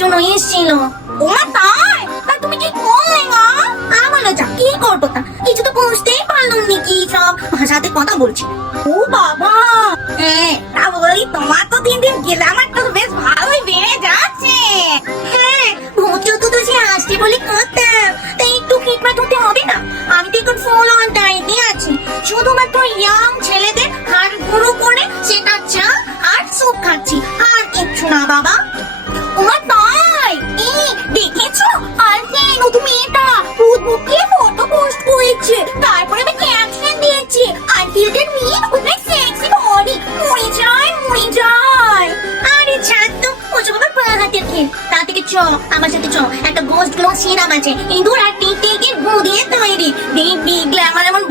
জন্য এসেছিল। ওমা তাই? তা তুমি কি করলে গো? আমারও যা কি করবো, তা কিছু তো বুঝতেই পারলাম না কি সব ভাষাতে কথা বলছি। ও বাবা, তা বলি তোমার তো দিন দিন গ্ল্যামার তো বেশ ভালোই বেড়ে যাচ্ছে। হ্যাঁ, ভূতেও তো সে আসছে বলে করতাম, তাই একটু ফিটফাট হতে হবে না? আমি তো এখন ফুল অন ডায়েটে আছি, শুধুমাত্র ইয়াং ছেলেদের হাড় গুঁড়ো করে সেটা চা আর স্যুপ খাচ্ছি, আর কিচ্ছু না বাবা। ওমা তাই? দেখেছো আর যে নতুন মেয়েটা ফেসবুকে ফটো পোস্ট করেছে, তারপরে আমি ক্যাপশন দিয়েছি unfilter meet with sexy body. মরে যায়। আরে ছাড় তো, ওসব আবার হাতের খেল। তা থেকে চ, আমার সাথে চ, একটা গোস্ট গ্লো সিরাপ আছে, ইঁদুর আর টিকটিকির গু দিয়ে তৈরি। দেখবি গ্ল্যামার এমন